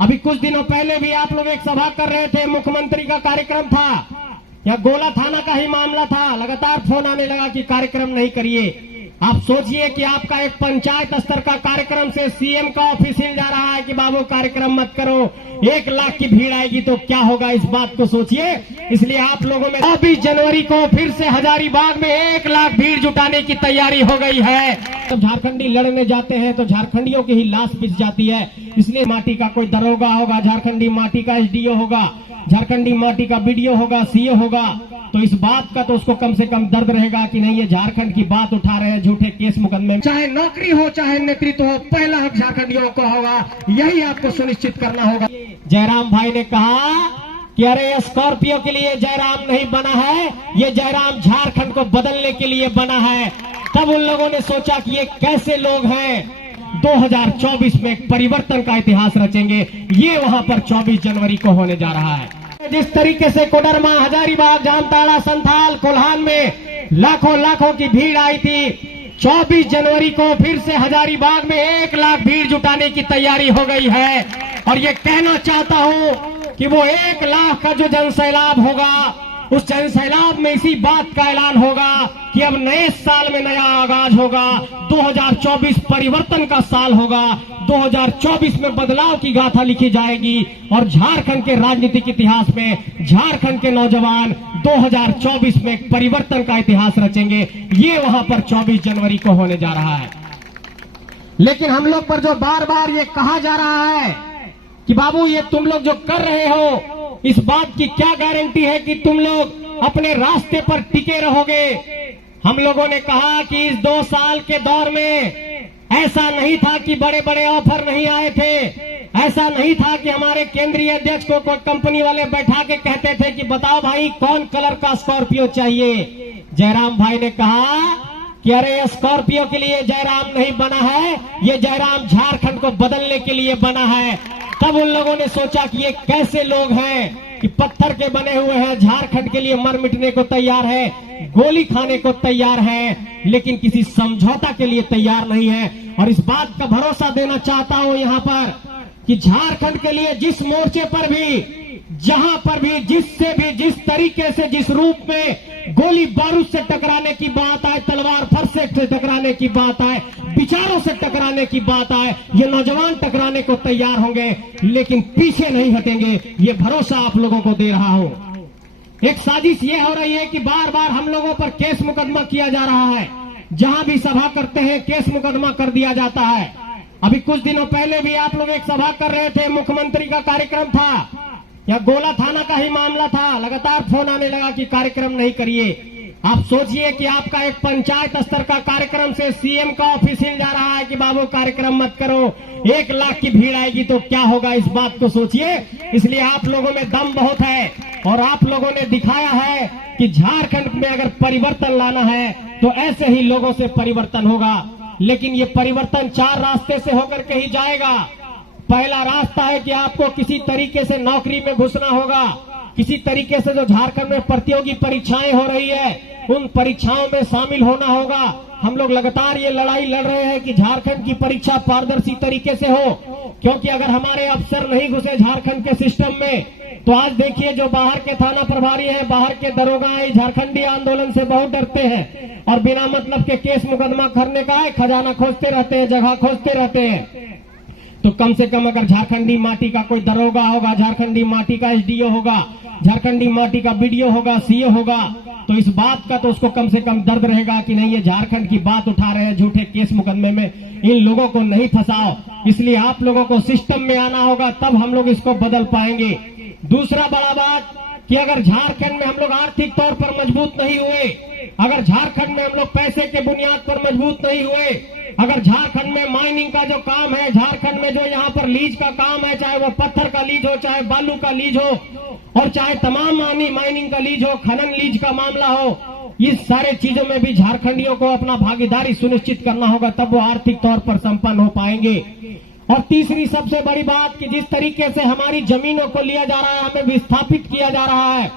अभी कुछ दिनों पहले भी आप लोग एक सभा कर रहे थे, मुख्यमंत्री का कार्यक्रम था, या गोला थाना का ही मामला था। लगातार फोन आने लगा कि कार्यक्रम नहीं करिए। आप सोचिए कि आपका एक पंचायत स्तर का कार्यक्रम से सीएम का ऑफिस हिल जा रहा है कि बाबू कार्यक्रम मत करो, 1 लाख की भीड़ आएगी तो क्या होगा, इस बात को सोचिए। इसलिए आप लोगों में 24 जनवरी को फिर से हजारीबाग में 1 लाख भीड़ जुटाने की तैयारी हो गई है। तो झारखंडी लड़ने जाते हैं तो झारखंडियों की ही लाश पिस जाती है। इसलिए माटी का कोई दरोगा होगा, झारखंडी माटी का एसडीओ होगा, झारखंडी माटी का बीडीओ होगा, सीओ होगा, तो इस बात का तो उसको कम से कम दर्द रहेगा कि नहीं, ये झारखंड की बात उठा रहे हैं झूठे केस मुकदमे में। चाहे नौकरी हो चाहे नेतृत्व हो, पहला हक झारखंडियों को होगा, यही आपको सुनिश्चित करना होगा। जयराम भाई ने कहा कि अरे स्कॉर्पियो के लिए जयराम नहीं बना है, ये जयराम झारखंड को बदलने के लिए बना है। तब उन लोगों ने सोचा कि ये कैसे लोग हैं, 2024 में एक परिवर्तन का इतिहास रचेंगे। ये वहां पर 24 जनवरी को होने जा रहा है। जिस तरीके से कोडरमा, हजारीबाग, जामताड़ा, संथाल, कोल्हान में लाखों की भीड़ आई थी, 24 जनवरी को फिर से हजारीबाग में 1 लाख भीड़ जुटाने की तैयारी हो गई है। और ये कहना चाहता हूं कि वो 1 लाख का जो जनसैलाब होगा, उस जनसैलाब में इसी बात का ऐलान होगा कि अब नए साल में नया आगाज होगा। 2024 परिवर्तन का साल होगा, 2024 में बदलाव की गाथा लिखी जाएगी और झारखंड के राजनीतिक इतिहास में झारखंड के नौजवान 2024 में एक परिवर्तन का इतिहास रचेंगे। ये वहां पर 24 जनवरी को होने जा रहा है। लेकिन हम लोग पर जो बार बार ये कहा जा रहा है कि बाबू ये तुम लोग जो कर रहे हो, इस बात की क्या गारंटी है कि तुम लोग अपने रास्ते पर टिके रहोगे। हम लोगों ने कहा कि इस 2 साल के दौर में ऐसा नहीं था कि बड़े बड़े ऑफर नहीं आए थे, ऐसा नहीं था कि हमारे केंद्रीय अध्यक्ष को कोई कंपनी वाले बैठा के कहते थे कि बताओ भाई कौन कलर का स्कॉर्पियो चाहिए। जयराम भाई ने कहा कि अरे स्कॉर्पियो के लिए जयराम नहीं बना है, ये जयराम झारखंड को बदलने के लिए बना है। तब उन लोगों ने सोचा कि ये कैसे लोग हैं कि पत्थर के बने हुए हैं, झारखंड के लिए मर मिटने को तैयार है, गोली खाने को तैयार है, लेकिन किसी समझौता के लिए तैयार नहीं है। और इस बात का भरोसा देना चाहता हूं यहां पर कि झारखंड के लिए जिस मोर्चे पर भी, जहां पर भी, जिससे भी, जिस तरीके से, जिस रूप में गोली बारूद से टकराने की बात आए, तलवार फरसे से टकराने की बात आए, विचारों से टकराने की बात आए, ये नौजवान टकराने को तैयार होंगे, लेकिन पीछे नहीं हटेंगे। ये भरोसा आप लोगों को दे रहा हूं। एक साजिश ये हो रही है कि बार बार हम लोगों पर केस मुकदमा किया जा रहा है, जहां भी सभा करते हैं केस मुकदमा कर दिया जाता है। अभी कुछ दिनों पहले भी आप लोग एक सभा कर रहे थे, मुख्यमंत्री का कार्यक्रम था, या गोला थाना का ही मामला था। लगातार फोन आने लगा कि कार्यक्रम नहीं करिए। आप सोचिए कि आपका एक पंचायत स्तर का कार्यक्रम से सीएम का ऑफिस हिल जा रहा है कि बाबू कार्यक्रम मत करो, 1 लाख की भीड़ आएगी तो क्या होगा, इस बात को सोचिए। इसलिए आप लोगों में दम बहुत है और आप लोगों ने दिखाया है कि झारखंड में अगर परिवर्तन लाना है तो ऐसे ही लोगों से परिवर्तन होगा। लेकिन ये परिवर्तन 4 रास्ते से होकर के ही जाएगा। पहला रास्ता है कि आपको किसी तरीके से नौकरी में घुसना होगा, किसी तरीके से जो झारखंड में प्रतियोगी परीक्षाएं हो रही है उन परीक्षाओं में शामिल होना होगा। हम लोग लगातार ये लड़ाई लड़ रहे हैं कि झारखंड की परीक्षा पारदर्शी तरीके से हो, क्योंकि अगर हमारे अफसर नहीं घुसे झारखंड के सिस्टम में तो आज देखिए जो बाहर के थाना प्रभारी हैं, बाहर के दरोगा हैं, झारखंडी आंदोलन से बहुत डरते हैं और बिना मतलब के केस मुकदमा करने का है, खजाना खोजते रहते हैं, जगह खोजते रहते हैं। तो कम से कम अगर झारखंडी माटी का कोई दरोगा होगा, झारखंडी माटी का एसडीओ होगा, झारखंडी माटी का बीडीओ होगा, सीओ होगा, तो इस बात का तो उसको कम से कम दर्द रहेगा कि नहीं, ये झारखंड की बात उठा रहे हैं झूठे केस मुकदमे में, इन लोगों को नहीं फंसाओ। इसलिए आप लोगों को सिस्टम में आना होगा, तब हम लोग इसको बदल पाएंगे। दूसरा बड़ा बात कि अगर झारखंड में हम लोग आर्थिक तौर पर मजबूत नहीं हुए, अगर झारखंड में हम लोग पैसे के बुनियाद पर मजबूत नहीं हुए, अगर झारखंड में माइनिंग का जो काम है, झारखंड में जो यहाँ पर लीज का काम है, चाहे वो पत्थर का लीज हो, चाहे बालू का लीज हो, और चाहे तमाम माइनिंग का लीज हो, खनन लीज का मामला हो, इस सारे चीजों में भी झारखंडियों को अपना भागीदारी सुनिश्चित करना होगा, तब वो आर्थिक तौर पर संपन्न हो पाएंगे। और तीसरी सबसे बड़ी बात कि जिस तरीके से हमारी जमीनों को लिया जा रहा है, हमें विस्थापित किया जा रहा है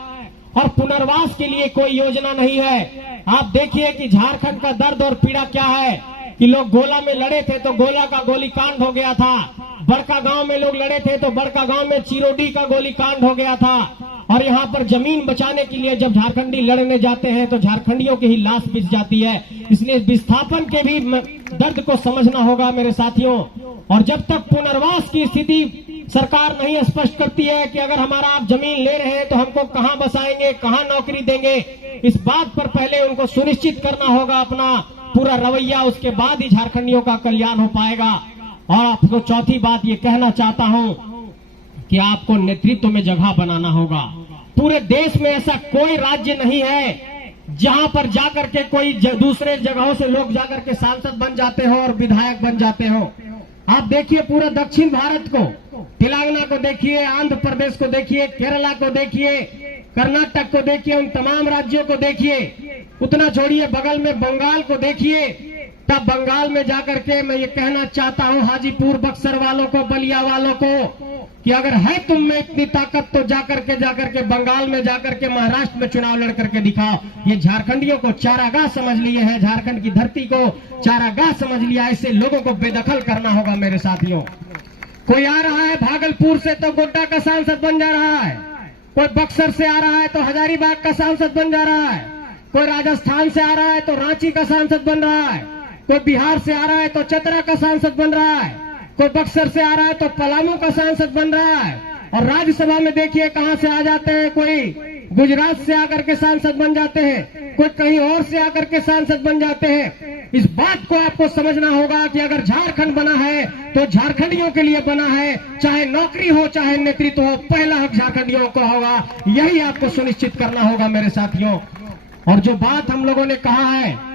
और पुनर्वास के लिए कोई योजना नहीं है। आप देखिए कि झारखंड का दर्द और पीड़ा क्या है कि लोग गोला में लड़े थे तो गोला का गोलीकांड हो गया था, बड़का गांव में लोग लड़े थे तो बड़का गांव में चिरोडी का गोलीकांड हो गया था, और यहाँ पर जमीन बचाने के लिए जब झारखंडी लड़ने जाते हैं तो झारखंडियों की ही लाश बिछ जाती है। इसलिए विस्थापन के भी दर्द को समझना होगा मेरे साथियों। और जब तक पुनर्वास की स्थिति सरकार नहीं स्पष्ट करती है कि अगर हमारा आप जमीन ले रहे हैं तो हमको कहां बसाएंगे, कहां नौकरी देंगे, इस बात पर पहले उनको सुनिश्चित करना होगा अपना पूरा रवैया, उसके बाद ही झारखंडियों का कल्याण हो पाएगा। और आपको चौथी बात ये कहना चाहता हूं कि आपको नेतृत्व में जगह बनाना होगा। पूरे देश में ऐसा कोई राज्य नहीं है जहां पर जाकर के कोई दूसरे जगहों से लोग जाकर के सांसद बन जाते हो और विधायक बन जाते हो। आप देखिए पूरा दक्षिण भारत को, तेलंगाना को देखिए, आंध्र प्रदेश को देखिए, केरला को देखिए, कर्नाटक को देखिए, उन तमाम राज्यों को देखिए, उतना छोड़िए बगल में बंगाल को देखिए। तब बंगाल में जाकर के मैं ये कहना चाहता हूं हाजीपुर बक्सर वालों को, बलिया वालों को, कि अगर है तुम में इतनी ताकत तो जाकर के बंगाल में जाकर के महाराष्ट्र में चुनाव लड़ करके दिखाओ। ये झारखंडियों को चारागाह समझ लिए हैं, झारखंड की धरती को चारागाह समझ लिया। ऐसे लोगों को बेदखल करना होगा मेरे साथियों। कोई आ रहा है भागलपुर से तो गोड्डा का सांसद बन जा रहा है, कोई बक्सर से आ रहा है तो हजारीबाग का सांसद बन जा रहा है, कोई राजस्थान से आ रहा है तो रांची का सांसद बन रहा है, कोई बिहार से आ रहा है तो चतरा का सांसद बन रहा है, कोई बक्सर से आ रहा है तो पलामू का सांसद बन रहा है। और राज्यसभा में देखिए कहां से आ जाते हैं, कोई गुजरात से आकर के सांसद बन जाते हैं, कोई कहीं और से आकर के सांसद बन जाते हैं। इस बात को आपको समझना होगा कि अगर झारखंड बना है तो झारखंडियों के लिए बना है, चाहे नौकरी हो चाहे नेतृत्व हो, पहला हक झारखंडियों को होगा। यही आपको सुनिश्चित करना होगा मेरे साथियों। और जो बात हम लोगों ने कहा है,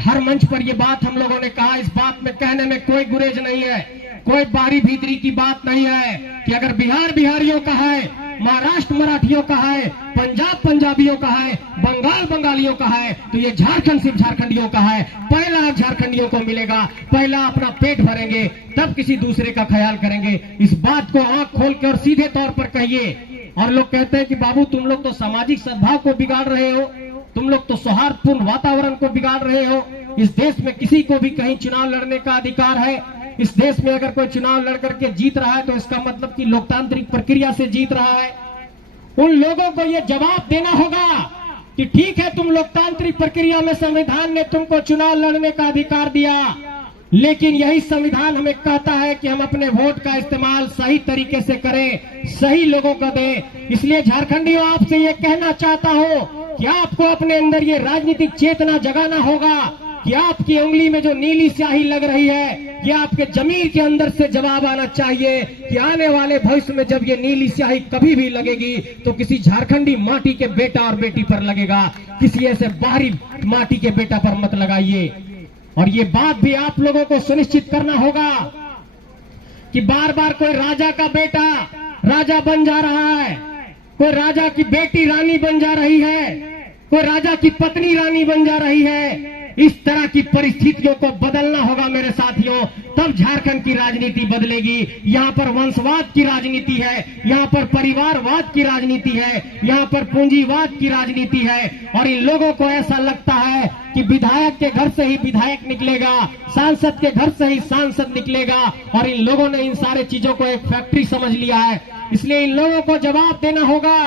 हर मंच पर ये बात हम लोगों ने कहा, इस बात में कहने में कोई गुरेज नहीं है, कोई बारी भीतरी की बात नहीं है कि अगर बिहार बिहारियों का है, महाराष्ट्र मराठियों का है, पंजाब पंजाबियों का है, बंगाल बंगालियों का है, तो ये झारखंड सिर्फ झारखंडियों का है। पहला हक झारखंडियों को मिलेगा, पहला अपना पेट भरेंगे तब किसी दूसरे का ख्याल करेंगे। इस बात को आंख खोल के और सीधे तौर पर कहिए। और लोग कहते हैं कि बाबू तुम लोग तो सामाजिक सद्भाव को बिगाड़ रहे हो, तुम लोग तो सौहार्दपूर्ण वातावरण को बिगाड़ रहे हो। इस देश में किसी को भी कहीं चुनाव लड़ने का अधिकार है। इस देश में अगर कोई चुनाव लड़ करके जीत रहा है तो इसका मतलब कि लोकतांत्रिक प्रक्रिया से जीत रहा है। उन लोगों को यह जवाब देना होगा कि ठीक है, तुम लोकतांत्रिक प्रक्रिया में संविधान ने तुमको चुनाव लड़ने का अधिकार दिया, लेकिन यही संविधान हमें कहता है कि हम अपने वोट का इस्तेमाल सही तरीके से करें, सही लोगों को दें। इसलिए झारखंडियों आपसे ये कहना चाहता हूं कि आपको अपने अंदर ये राजनीतिक चेतना जगाना होगा कि आपकी उंगली में जो नीली स्याही लग रही है, ये आपके जमीर के अंदर से जवाब आना चाहिए कि आने वाले भविष्य में जब ये नीली स्याही कभी भी लगेगी तो किसी झारखंडी माटी के बेटा और बेटी पर लगेगा, किसी ऐसे बाहरी माटी के बेटा पर मत लगाइए। और ये बात भी आप लोगों को सुनिश्चित करना होगा कि बार बार कोई राजा का बेटा राजा बन जा रहा है, कोई राजा की बेटी रानी बन जा रही है, कोई राजा की पत्नी रानी बन जा रही है। इस तरह की परिस्थितियों को बदलना होगा मेरे साथियों, तब झारखंड की राजनीति बदलेगी। यहाँ पर वंशवाद की राजनीति है, यहाँ पर परिवारवाद की राजनीति है, यहाँ पर पूंजीवाद की राजनीति है। और इन लोगों को ऐसा लगता है कि विधायक के घर से ही विधायक निकलेगा, सांसद के घर से ही सांसद निकलेगा, और इन लोगों ने इन सारे चीजों को एक फैक्ट्री समझ लिया है। इसलिए इन लोगों को जवाब देना होगा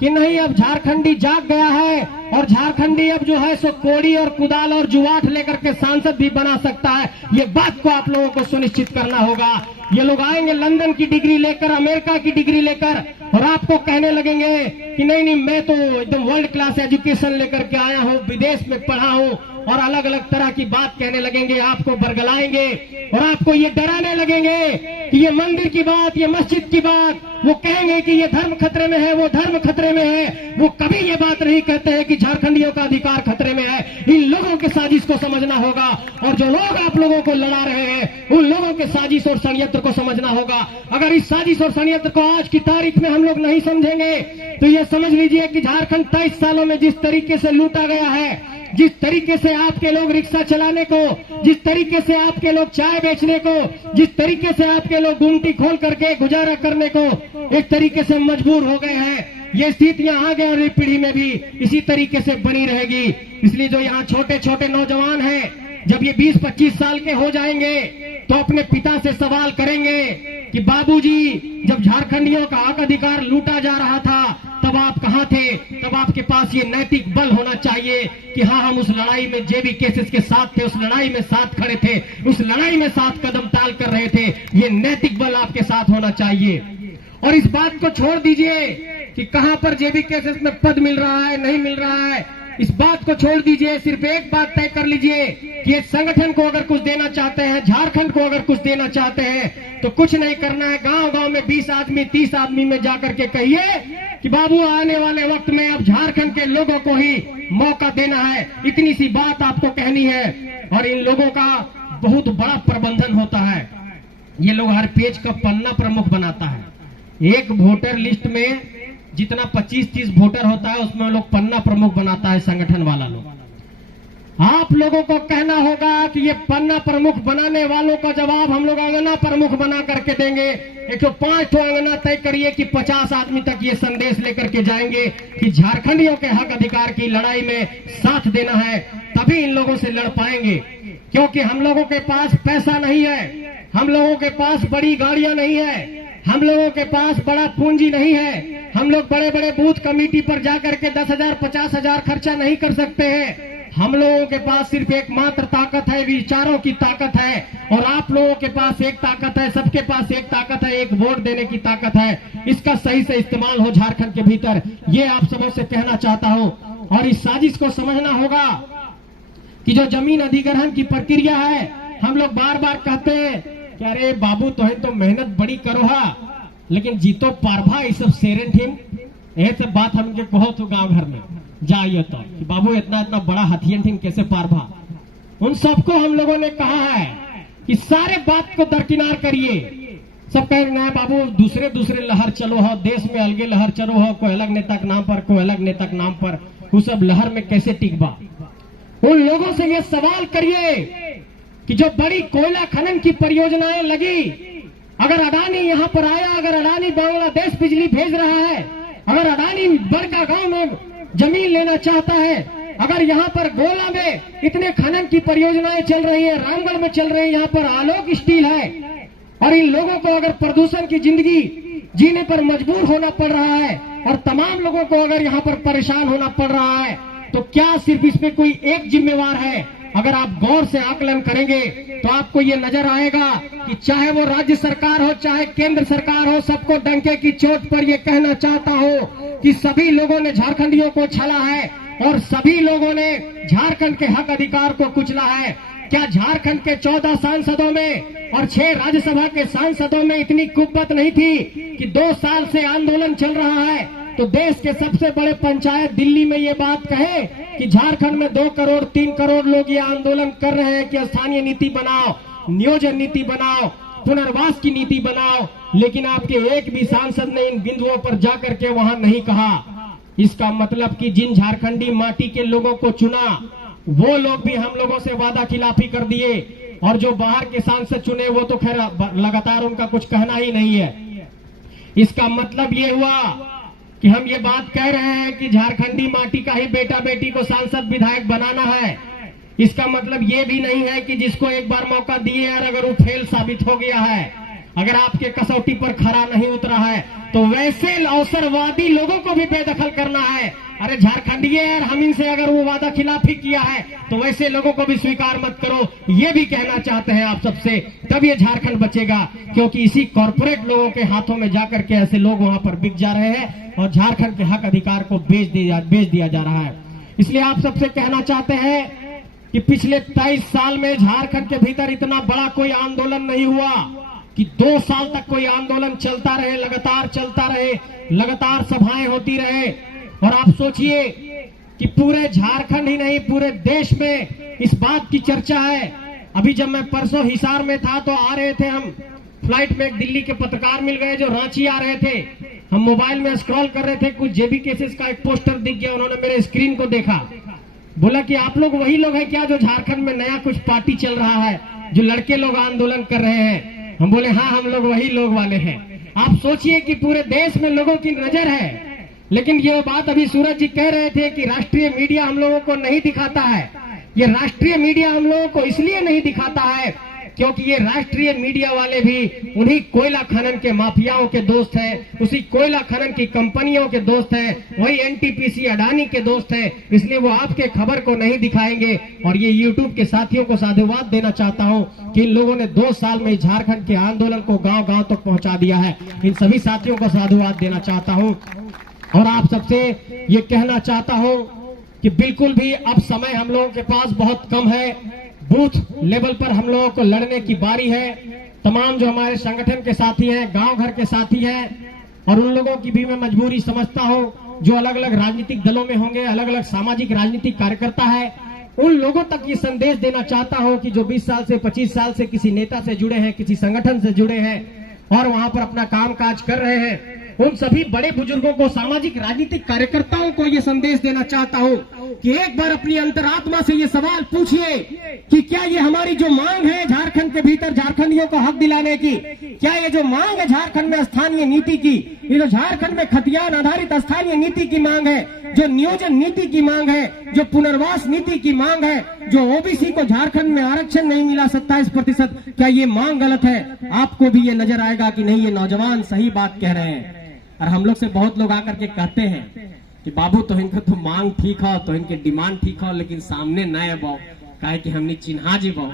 कि नहीं, अब झारखंडी जाग गया है और झारखंडी अब जो है सो कोड़ी और कुदाल और जुआठ लेकर के सांसद भी बना सकता है। ये बात को आप लोगों को सुनिश्चित करना होगा। ये लोग आएंगे लंदन की डिग्री लेकर, अमेरिका की डिग्री लेकर, और आपको कहने लगेंगे कि नहीं नहीं, मैं तो एकदम वर्ल्ड क्लास एजुकेशन लेकर के आया हूँ, विदेश में पढ़ा हूँ, और अलग अलग तरह की बात कहने लगेंगे, आपको बरगलाएंगे और आपको ये डराने लगेंगे कि ये मंदिर की बात, ये मस्जिद की बात, वो कहेंगे कि ये धर्म खतरे में है, वो धर्म खतरे में है। वो कभी ये बात नहीं कहते हैं कि झारखंडियों का अधिकार खतरे में है। इन लोगों के साजिश को समझना होगा, और जो लोग आप लोगों को लड़ा रहे हैं उन लोगों के साजिश और षड्यंत्र को समझना होगा। अगर इस साजिश और षड्यंत्र को आज की तारीख में हम लोग नहीं समझेंगे तो ये समझ लीजिए कि झारखंड 23 सालों में जिस तरीके से लूटा गया है, जिस तरीके से आपके लोग रिक्शा चलाने को, जिस तरीके से आपके लोग चाय बेचने को, जिस तरीके से आपके लोग गुमटी खोल करके गुजारा करने को एक तरीके से मजबूर हो गए हैं, ये स्थितियां आगे वाली पीढ़ी में भी इसी तरीके से बनी रहेगी। इसलिए जो यहाँ छोटे छोटे नौजवान हैं, जब ये 20-25 साल के हो जाएंगे तो अपने पिता से सवाल करेंगे कि बाबूजी जब झारखंडियों का हक अधिकार लूटा जा रहा था तब आप कहां थे? तब आपके पास ये नैतिक बल होना चाहिए कि हाँ, हम उस लड़ाई में जेबी केसेस के साथ थे, उस लड़ाई में साथ खड़े थे, उस लड़ाई में साथ कदम ताल कर रहे थे। ये नैतिक बल आपके साथ होना चाहिए। और इस बात को छोड़ दीजिए कि कहां पर जेबी केसेस में पद मिल रहा है, नहीं मिल रहा है, इस बात को छोड़ दीजिए। सिर्फ एक बात तय कर लीजिए कि इस संगठन को अगर कुछ देना चाहते हैं, झारखंड को अगर कुछ देना चाहते हैं, तो कुछ नहीं करना है। गांव-गांव में 20 आदमी 30 आदमी में जाकर के कहिए कि बाबू आने वाले वक्त में अब झारखंड के लोगों को ही मौका देना है। इतनी सी बात आपको कहनी है। और इन लोगों का बहुत बड़ा प्रबंधन होता है। ये लोग हर पेज का पन्ना प्रमुख बनाता है। एक वोटर लिस्ट में जितना 25-30 वोटर होता है उसमें लोग पन्ना प्रमुख बनाता है संगठन वाला लोग। आप लोगों को कहना होगा कि ये पन्ना प्रमुख बनाने वालों का जवाब हम लोग अंगना प्रमुख बना करके देंगे। 105 अंगना तय करिए कि 50 आदमी तक ये संदेश लेकर के जाएंगे कि झारखंडियों के हक अधिकार की लड़ाई में साथ देना है, तभी इन लोगों से लड़ पाएंगे। क्योंकि हम लोगों के पास पैसा नहीं है, हम लोगों के पास बड़ी गाड़ियां नहीं है, हम लोगों के पास बड़ा पूंजी नहीं है। हम लोग बड़े बड़े बूथ कमेटी पर जाकर के 10,000 50,000 खर्चा नहीं कर सकते हैं। हम लोगों के पास सिर्फ एकमात्र ताकत है, विचारों की ताकत है। और आप लोगों के पास एक ताकत है, सबके पास एक ताकत है, एक वोट देने की ताकत है। इसका सही से इस्तेमाल हो झारखंड के भीतर, ये आप सबों से कहना चाहता हूं। और इस साजिश को समझना होगा कि जो जमीन अधिग्रहण की प्रक्रिया है, हम लोग बार बार कहते हैं कि अरे बाबू तो मेहनत बड़ी करो हा, लेकिन जीतो पारभा ये सब सेरेन थीम, ये सब बात हमके कहो तो गांव घर में जाइए तो कि बाबू इतना इतना बड़ा हथियन थीम कैसे पारभा। उन सबको हम लोगों ने कहा है कि सारे बात को दरकिनार करिए। सब कह रहे हैं बाबू दूसरे दूसरे लहर चलो हो, देश में अलगे लहर चलो हो, कोई अलग नेता के नाम पर, कोई अलग नेता के नाम पर, वो सब लहर में कैसे टिकबा। उन लोगों से ये सवाल करिए कि जो बड़ी कोयला खनन की परियोजनाएं लगी, अगर अडानी यहाँ पर आया, अगर अडानी बांग्लादेश बिजली भेज रहा है, अगर अडानी बड़का गांव में जमीन लेना चाहता है, अगर यहाँ पर गोला में इतने खनन की परियोजनाएं चल रही है, रामगढ़ में चल रही है, यहाँ पर आलोक स्टील है, और इन लोगों को अगर प्रदूषण की जिंदगी जीने पर मजबूर होना पड़ रहा है और तमाम लोगों को अगर यहाँ पर परेशान होना पड़ रहा है, तो क्या सिर्फ इसमें कोई एक जिम्मेवार है? अगर आप गौर से आकलन करेंगे तो आपको ये नजर आएगा कि चाहे वो राज्य सरकार हो, चाहे केंद्र सरकार हो, सबको डंके की चोट पर ये कहना चाहता हूं कि सभी लोगों ने झारखंडियों को छला है और सभी लोगों ने झारखंड के हक अधिकार को कुचला है। क्या झारखंड के 14 सांसदों में और 6 राज्यसभा के सांसदों में इतनी कुव्वत नहीं थी कि 2 साल से आंदोलन चल रहा है तो देश के सबसे बड़े पंचायत दिल्ली में ये बात कहे कि झारखंड में 2 करोड़ 3 करोड़ लोग ये आंदोलन कर रहे हैं कि स्थानीय नीति बनाओ, नियोजन नीति बनाओ, पुनर्वास की नीति बनाओ, लेकिन आपके एक भी सांसद ने इन बिंदुओं पर जाकर के वहां नहीं कहा। इसका मतलब कि जिन झारखंडी माटी के लोगों को चुना वो लोग भी हम लोगों से वादा खिलाफी कर दिए, और जो बाहर के सांसद चुने वो तो खैर लगातार उनका कुछ कहना ही नहीं है। इसका मतलब ये हुआ कि हम ये बात कह रहे हैं कि झारखंडी माटी का ही बेटा बेटी को सांसद विधायक बनाना है। इसका मतलब ये भी नहीं है कि जिसको एक बार मौका दिए और अगर वो फेल साबित हो गया है, अगर आपके कसौटी पर खरा नहीं उतरा है, तो वैसे अवसरवादी लोगों को भी बेदखल करना है। अरे झारखंडीय यार, हम इनसे अगर वो वादा खिलाफी किया है तो वैसे लोगों को भी स्वीकार मत करो, ये भी कहना चाहते हैं आप सबसे। तब ये झारखंड बचेगा, क्योंकि इसी कॉर्पोरेट लोगों के हाथों में जाकर के ऐसे लोग वहां पर बिक जा रहे हैं और झारखंड के हक अधिकार को बेच दिया जा रहा है। इसलिए आप सबसे कहना चाहते हैं कि पिछले 23 साल में झारखंड के भीतर इतना बड़ा कोई आंदोलन नहीं हुआ कि 2 साल तक कोई आंदोलन चलता रहे, लगातार चलता रहे, लगातार सभाएं होती रहे। और आप सोचिए कि पूरे झारखंड ही नहीं पूरे देश में इस बात की चर्चा है। अभी जब मैं परसों हिसार में था तो आ रहे थे हम फ्लाइट में, एक दिल्ली के पत्रकार मिल गए जो रांची आ रहे थे। हम मोबाइल में स्क्रॉल कर रहे थे, कुछ जेबी केसेस का एक पोस्टर दिख गया, उन्होंने मेरे स्क्रीन को देखा, बोला कि आप लोग वही लोग हैं क्या जो झारखंड में नया कुछ पार्टी चल रहा है, जो लड़के लोग आंदोलन कर रहे हैं? हम बोले हाँ, हम लोग वही लोग वाले हैं। आप सोचिए कि पूरे देश में लोगों की नजर है, लेकिन ये बात अभी सूरज जी कह रहे थे कि राष्ट्रीय मीडिया हम लोगों को नहीं दिखाता है। ये राष्ट्रीय मीडिया हम लोगों को इसलिए नहीं दिखाता है क्योंकि ये राष्ट्रीय मीडिया वाले भी उन्हीं कोयला खनन के माफियाओं के दोस्त हैं, उसी कोयला खनन की कंपनियों के दोस्त हैं, वही एनटीपीसी अडानी के दोस्त हैं, इसलिए वो आपके खबर को नहीं दिखाएंगे। और ये यूट्यूब के साथियों को साधुवाद देना चाहता हूं कि इन लोगों ने 2 साल में झारखंड के आंदोलन को गांव-गांव तक पहुंचा दिया है। इन सभी साथियों को साधुवाद देना चाहता हूं और आप सबसे ये कहना चाहता हूं कि बिल्कुल भी अब समय हम लोगों के पास बहुत कम है। बूथ लेवल पर हम लोगों को लड़ने की बारी है। तमाम जो हमारे संगठन के साथी हैं, गांव घर के साथी हैं, और उन लोगों की भी मैं मजबूरी समझता हूं जो अलग अलग राजनीतिक दलों में होंगे, अलग अलग सामाजिक राजनीतिक कार्यकर्ता है, उन लोगों तक ये संदेश देना चाहता हूं कि जो 20 साल से 25 साल से किसी नेता से जुड़े हैं, किसी संगठन से जुड़े हैं और वहां पर अपना काम काज कर रहे हैं, उन सभी बड़े बुजुर्गों को, सामाजिक राजनीतिक कार्यकर्ताओं को ये संदेश देना चाहता हूं कि एक बार अपनी अंतरात्मा से ये सवाल पूछिए कि क्या ये हमारी जो मांग है झारखंड के भीतर झारखंडियों को हक दिलाने की, क्या ये जो मांग है झारखंड में स्थानीय नीति की, ये जो झारखंड में खतियान आधारित स्थानीय नीति की मांग है, जो नियोजन नीति की मांग है, जो पुनर्वास नीति की मांग है, जो ओबीसी को झारखंड में आरक्षण नहीं मिला 27%, क्या ये मांग गलत है? आपको भी ये नजर आएगा कि नहीं, ये नौजवान सही बात कह रहे हैं। और हम लोग से बहुत लोग आकर के कहते हैं कि बाबू तो इनका तो मांग ठीक हो, तो इनके डिमांड ठीक हो, लेकिन सामने न है बहु, कहे कि हमने चिन्हा जी बहु।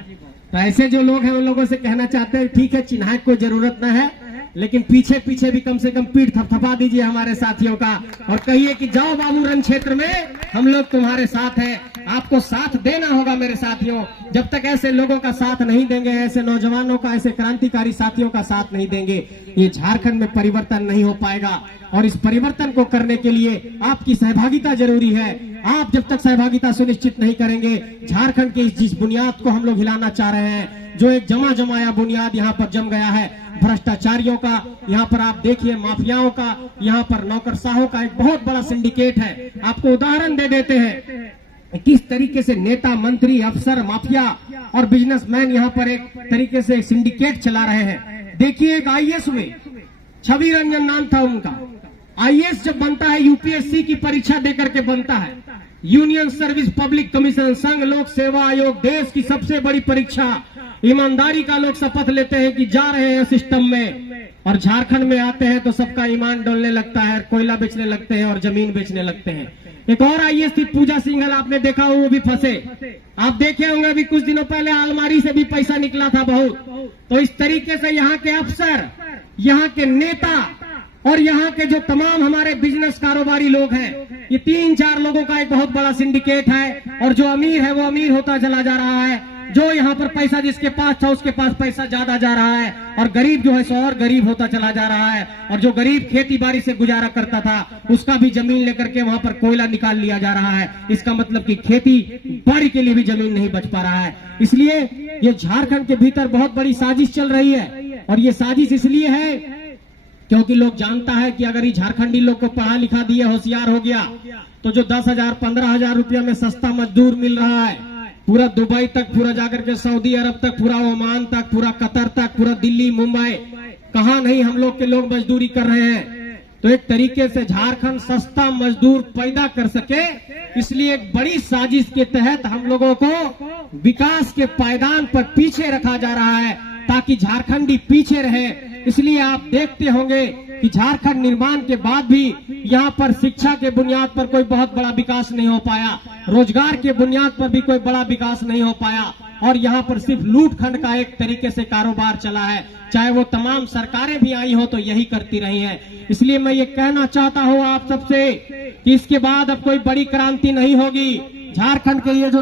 तो ऐसे जो लोग हैं उन लोगों से कहना चाहते हैं ठीक है, चिन्हा कोई जरूरत न है, लेकिन पीछे पीछे भी कम से कम पीठ थपथपा दीजिए हमारे साथियों का और कहिए कि जाओ बाबू रण क्षेत्र में, हम लोग तुम्हारे साथ हैं। आपको साथ देना होगा मेरे साथियों। जब तक ऐसे लोगों का साथ नहीं देंगे, ऐसे नौजवानों का, ऐसे क्रांतिकारी साथियों का साथ नहीं देंगे, ये झारखंड में परिवर्तन नहीं हो पाएगा। और इस परिवर्तन को करने के लिए आपकी सहभागिता जरूरी है। आप जब तक सहभागिता सुनिश्चित नहीं करेंगे, झारखंड की जिस बुनियाद को हम लोग हिलाना चाह रहे हैं, जो एक जमा जमाया बुनियाद यहाँ पर जम गया है, भ्रष्टाचारियों का, यहाँ पर आप देखिए माफियाओं का, यहाँ पर नौकरशाहों का एक बहुत बड़ा सिंडिकेट है। आपको उदाहरण दे देते हैं किस तरीके से नेता, मंत्री, अफसर, माफिया और बिजनेसमैन यहाँ पर एक तरीके से सिंडिकेट चला रहे हैं। देखिए एक आईएएस हुए, छवि रंजन नाम था उनका। आईएएस जब बनता है यूपीएससी की परीक्षा देकर के बनता है, यूनियन सर्विस पब्लिक कमीशन, संघ लोक सेवा आयोग, देश की सबसे बड़ी परीक्षा। ईमानदारी का लोग शपथ लेते हैं कि जा रहे हैं सिस्टम में, और झारखंड में आते हैं तो सबका ईमान डोलने लगता है, कोयला बेचने लगते हैं और जमीन बेचने लगते हैं। एक और आईएएस थी पूजा सिंघल, आपने देखा हो, वो भी फंसे। आप देखे होंगे अभी कुछ दिनों पहले अलमारी से भी पैसा निकला था बहुत। तो इस तरीके से यहाँ के अफसर, यहाँ के नेता और यहाँ के जो तमाम हमारे बिजनेस कारोबारी लोग हैं, ये 3-4 लोगों का एक बहुत बड़ा सिंडिकेट है। और जो अमीर है वो अमीर होता चला जा रहा है, जो यहाँ पर पैसा जिसके पास था उसके पास पैसा ज्यादा जा रहा है, और गरीब जो है सो और गरीब होता चला जा रहा है। और जो गरीब खेती बाड़ी से गुजारा करता था, उसका भी जमीन लेकर के वहां पर कोयला निकाल लिया जा रहा है। इसका मतलब कि खेती बाड़ी के लिए भी जमीन नहीं बच पा रहा है। इसलिए ये झारखंड के भीतर बहुत बड़ी साजिश चल रही है, और ये साजिश इसलिए है क्योंकि लोग जानता है कि अगर ये झारखंडी लोग को पढ़ा लिखा दिए, होशियार हो गया, तो जो 10,000 15,000 रुपया में सस्ता मजदूर मिल रहा है, पूरा दुबई तक, पूरा जाकर के सऊदी अरब तक, पूरा ओमान तक, पूरा कतर तक, पूरा दिल्ली मुंबई, कहां नहीं हम लोग के लोग मजदूरी कर रहे हैं। तो एक तरीके से झारखंड सस्ता मजदूर पैदा कर सके, इसलिए एक बड़ी साजिश के तहत हम लोगों को विकास के पायदान पर पीछे रखा जा रहा है ताकि झारखंडी पीछे रहे। इसलिए आप देखते होंगे कि झारखंड निर्माण के बाद भी यहाँ पर शिक्षा के बुनियाद पर कोई बहुत बड़ा विकास नहीं हो पाया, रोजगार के बुनियाद पर भी कोई बड़ा विकास नहीं हो पाया, और यहाँ पर सिर्फ लूट खंड का एक तरीके से कारोबार चला है। चाहे वो तमाम सरकारें भी आई हो तो यही करती रही हैं। इसलिए मैं ये कहना चाहता हूँ आप सबसे कि इसके बाद अब कोई बड़ी क्रांति नहीं होगी। झारखंड के लिए जो